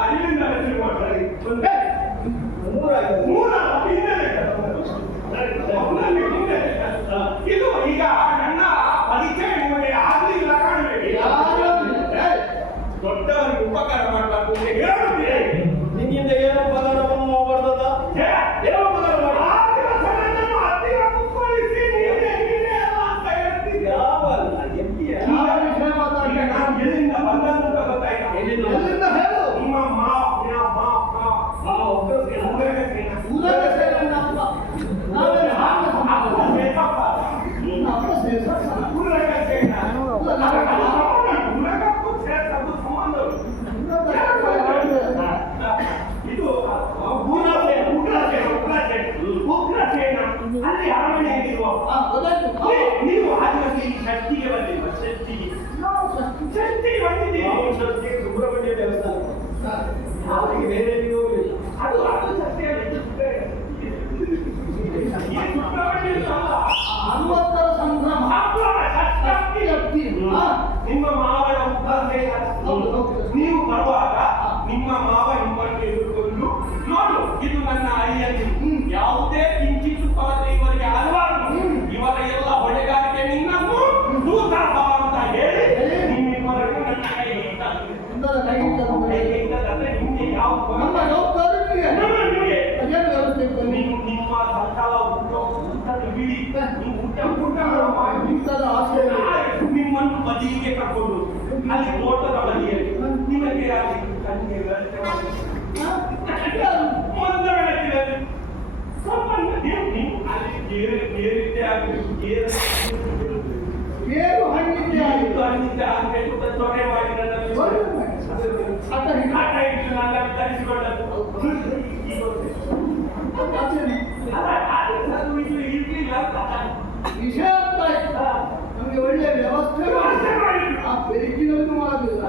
ಅಲ್ಲಿಂದ ಶುರು ಮಾಡ್ತಾರೆ. ಇದು ಈಗ ನನ್ನ ಪರಿಚಯ ನಿಮಗೆ ಆಗಲಿಲ್ಲ ಕಾಣಬೇಕು. ದೊಡ್ಡವರಿಗೆ ಉಪಕಾರ ಮಾಡಬೇಕು ಅಂತ ಹೇಳುತ್ತೇವೆ. ನಿನ್ನಿಂದ ಏನು ಉಪಕಾರವನ್ನು ಬರ್ತದ? ಏನು ಉಪಕಾರ ಮಾಡ ಎಲ್ಲಿಂದ ಬಂದಂತ ಗೊತ್ತಾಯ್ತಾ? ಎಲ್ಲಿಂದ ಹೇಳು. ನಿಮ್ಮ ಇದು ಉಗ್ರಸೇನ ಅಲ್ಲಿ ಅರಮನೆಯಲ್ಲಿರುವ ನೀವು ಆದಿವಾಸಿ ಷಷ್ಠಿಗೆ ಬಂದಿರುವ ಷಷ್ಠಿಗೆ ಬಂದಿದ್ದೀವಿ. ಸುಬ್ರಹ್ಮಣ್ಯ ದೇವಸ್ಥಾನ ಅವರಿಗೆ ಬೇರೆ ಅದು ಸತ್ಯ. 60ರ ಸಂಭ್ರಮ ನಿಮ್ಮ ಮಾವನ ಉಪಸೇನ. ನೀವು ಬರುವಾಗ ನಿಮ್ಮ ಮಾವ ನಿಮ್ಮನ್ನು ಎದುರುಕೊಂಡು ನೋಡು, ಇದು ನನ್ನ ಅಳಿಯಲ್ಲಿ ಯಾವುದೇ ಕಿಂಚಿತ್ತು ಕೊರತೆ ಇವರಿಗೆ ಆಗಬಾರದು, ಇವರ ಎಲ್ಲ ಹೊಣೆಗಾರಿಕೆ ನಿನ್ನನ್ನು ದೂತರ ಅಂತ ಹೇಳಿ ನಿಮ್ಮಿಬ್ಬರನ್ನು ನನ್ನ ಕೈ ನಿಮಗೆ ಯಾವ ನಿಮ್ಮ ಸರ್ಕಾರ ಬಿಡಿ, ನಿಮ್ಮನ್ನು ಬದಿಗೆ ಕರ್ಕೊಂಡು ಅಲ್ಲಿ ತೋಟದ ಬದಿಯಲ್ಲಿ ನಿಮಗೆ ಮೊದಲ ಬೆಳಕಿನಲ್ಲಿ ಸ್ವಲ್ಪ ನೀವು ಅಲ್ಲಿ ಏರಿದ್ದೆ ಆಗಬೇಕು, ಏನು ಹಣ್ಣಿದ್ದೆ ಹಣ್ಣಿದ್ದೆ ಆಗಬೇಕು. ತೊಡೆ ಮಾಡಿ ಆಟ ಇಟ್ಟು ನನ್ನ ತರಿಸಿಕೊಂಡದ್ದು ವಿಷಯ ನಮಗೆ ಒಳ್ಳೆ ವ್ಯವಸ್ಥೆ ಬೆಳಕಿನಲ್ಲೂ ಮಾಡಲಿಲ್ಲ.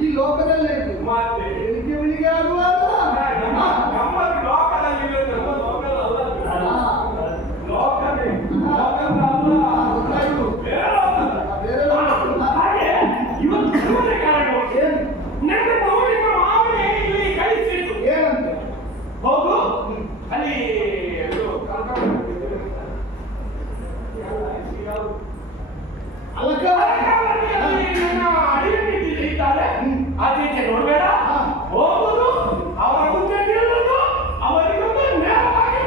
ಈ ಲೋಕದಲ್ಲೇ ಬೆಳಿಗ್ಗೆ ಬೆಳಿಗ್ಗೆ ಆಗುವಾಗ ಆಚೆ ನೋಡ್ಬೇಡ, ಹೋಗುದು ಅವರ ಮುಂದೆ ನಿಲ್ಲುವುದು, ಅವರಿಗೊಂದು ನೇರವಾಗಿ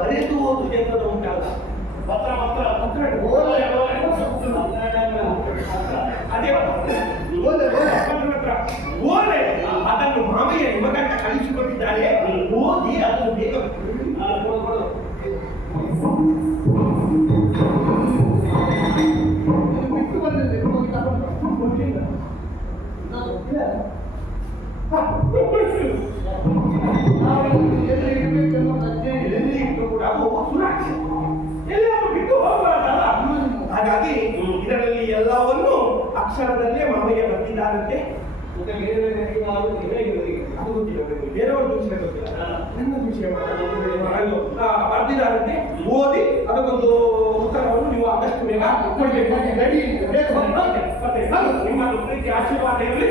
ಬರೆದು ಓದು ಜನರ ಉಂಟಲ್ಲ, ಪತ್ರ ಅದೇ ಓಲೆ ಅದನ್ನು ಮಾಮಯ್ಯ ನಿಮಗಂತ ಕಳಿಸಿಕೊಟ್ಟಿದ್ದಾರೆ. ಓದಿ ಅದನ್ನು ಬೇಗ ಬಿಟ್ಟು ಬಂದಿದ್ದೆ. ಎಲ್ಲಿ ಇಟ್ಟು ಕೂಡ ಸುರಕ್ಷೆ ಎಲ್ಲರೂ ಬಿಟ್ಟು ಹೋಗಬಾರ್ದಲ್ಲ. ಹಾಗಾಗಿ ಇದರಲ್ಲಿ ಎಲ್ಲವನ್ನು ಅಕ್ಷರದಲ್ಲೇ ಮಾಮಯ್ಯ ಬರ್ತಿದ್ದಾರಂತೆ. ಅದು ಗೊತ್ತಿಲ್ಲ, ಬೇರೆಯವ್ರ ವಿಷಯ ಗೊತ್ತಿಲ್ಲ, ನನ್ನ ವಿಷಯ ಬರ್ತಿದ್ದಾರಂತೆ. ಓದಿ ಅದಕ್ಕೊಂದು ಉತ್ತರವನ್ನು ನೀವು ಆದಷ್ಟು ಬೇಗ ಕೊಡಬೇಕು. ನಿಮ್ಮ ಪ್ರೀತಿ ಆಶೀರ್ವಾದ ಇರಲಿ.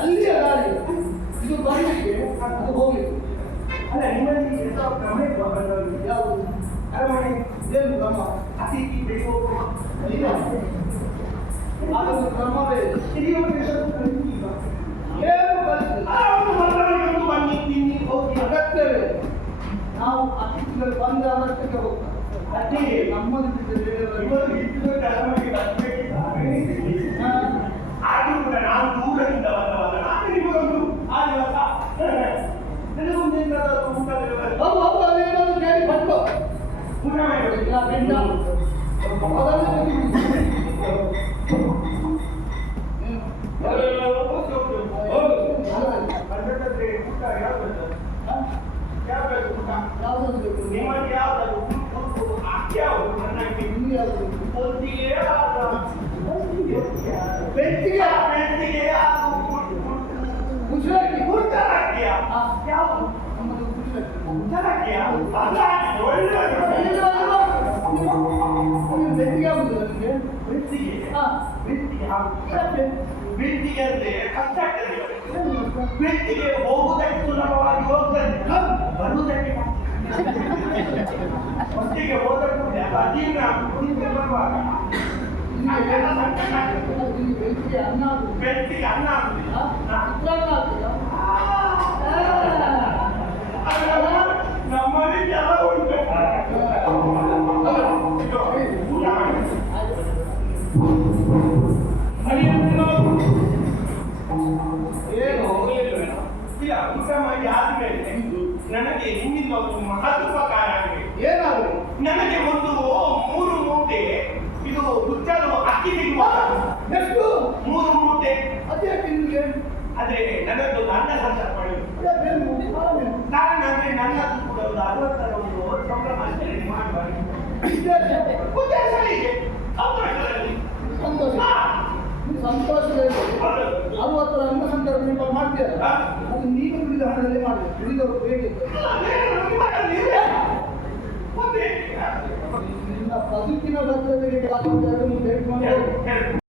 ಅಲ್ಲಿ ಇದು ಬರಲಿಕ್ಕೆ ಅದು ಹೋಗ್ಲಿಕ್ಕೆ ಅಲ್ಲ, ನಿಮ್ಮಲ್ಲಿ ಕ್ರಮ ಯಾವುದು ಅರಮನೆ ಏನು ಕ್ರಮ? ಅತಿಥಿ ಬೆಳೆಯುವ ಅದೊಂದು ಕ್ರಮವೇ ಏನು ಬನ್ನಿ ತಿನ್ನಿ ಹೋಗಿ ಅಗತ್ಯವೇ. ನಾವು ಅತಿಥಿಗಳು ಬಂದ ಅಗತ್ಯಕ್ಕೆ ಹೋಗ್ತಾರೆ. ಅದೇ ನಮ್ಮನ್ನು ಬಿಟ್ಟು ಇವರು ಇಟ್ಟುಕೊಂಡು ಅರಮನೆಗೆ ಆದರೂ ಕೂಡ ನಾನು ದೂರದಿಂದ ಬಂದವಲ್ಲ. ನಾನು ನಿಮಗೊಂದು ಆ ದಿವಸ ನನಗೊಂದು ಏನಾದರೂ ಊಟ ಅದೇನಾದ್ರು ಕೇಳಿ ಬಂದು ಊಟ ಮಾಡಿ ಅದನ್ನು ಬುದ್ಧಿಗೆ ಆಗ. ಬೆಟ್ಟಿಗೆ ಬೆಳ್ತಿಗೆ ಆಗ. ಗುಜರಾತಿ ಉತ್ತರಕ್ಕಿಯ. ಯಾವುದು? ನಮ್ಮದು ಗುಜರಾತಿ ಉತ್ತರಕ್ಕಿಯ. ಅದಾಗಿ ಒಳ್ಳೆಯದು. ಬೆಟ್ಟಿಗೆ ಆಗುದಿಲ್ಲ ನಿಮಗೆ ಬೆಳ್ತಿಗೆ. ಹಾ ಬೆಳ್ತಿಗೆ ಆಗುತ್ತದೆ. ಯಾಕೆ? ಬೆಳ್ತಿಗೆ ಅಂದ್ರೆ ಕಷ್ಟ ಆಗ್ತದೆ. ಬೆಳ್ತಿಗೆ ಹೋಗುವುದಕ್ಕೆ ಸುಲಭವಾಗಿ ಹೋಗ್ತದೆ, ಬರುವುದಕ್ಕೆ ಹೊತ್ತಿಗೆ ಹೋದ ಕೂಡಲೇ ಅಧೀನ ಮುಂದೆ ಬರುವಾಗ ಆಗೆಲ್ಲ ಸಂಕಟ ಆಗ್ತದೆ. ಇಲ್ಲಿ ಬೆಟ್ಟಿಗೆ ಅನ್ನ ಆಗುದಿಲ್ಲ ಬೆಳ್ತಿಗೆ ಅನ್ನ ಆಗುದಿಲ್ಲ. ಚಿತ್ರಾನ್ನ ಆಗುದಿಲ್ಲ ನಮ್ಮಲ್ಲಿ ಕೆಲ ಉಂಟು. ಏನು ಇಲ್ಲ, ಊಟ ಮಾಡಿ ಆದ್ಮೇಲೆ ನನಗೆ ನಿನ್ನಿಂದ ಒಂದು ಮಹತ್ವಕಾರ ಆಗಿದೆ. ಏನಾದ್ರು ನನಗೆ ಒಂದು 3 ಮೂಟೆ ಇದು ರುಚ್ಚಲು ಅಕ್ಕಿ ಸಿಗುವ. ಎಷ್ಟು 3 ಮೂಟೆ. ಅದೇ ನಿಮಗೆ ಆದ್ರೆ ನನ್ನದು ನನ್ನ ಸಂದರ್ಭ ಕಾರಣ ಅಂದ್ರೆ ನನ್ನದು ಕೂಡ ಒಂದು 60ರ ಒಂದು ಸಂಭ್ರಮ ಆಚರಣೆ ಮಾಡುವಾಗ ಉದ್ದೇಶ ಇದೆ. ಸಂತೋಷದಲ್ಲಿ. ಸಂತೋಷ ಸಂತೋಷದಲ್ಲಿ 60ರ ಅನ್ನ ಸಂದರ್ಭ ನೀವು ಮಾಡ್ತೀರ ಅದು ನೀವು ದುಡಿದ ಹಣದಲ್ಲಿ ಮಾಡಬೇಕು ದುಡಿದವರು ಬೇಕಿತ್ತು ನಿಮ್ಮ ಬದುಕಿನ ಭದ್ರತೆಗೆ ಕಾದು ಬೇಕು ಮಾಡಿ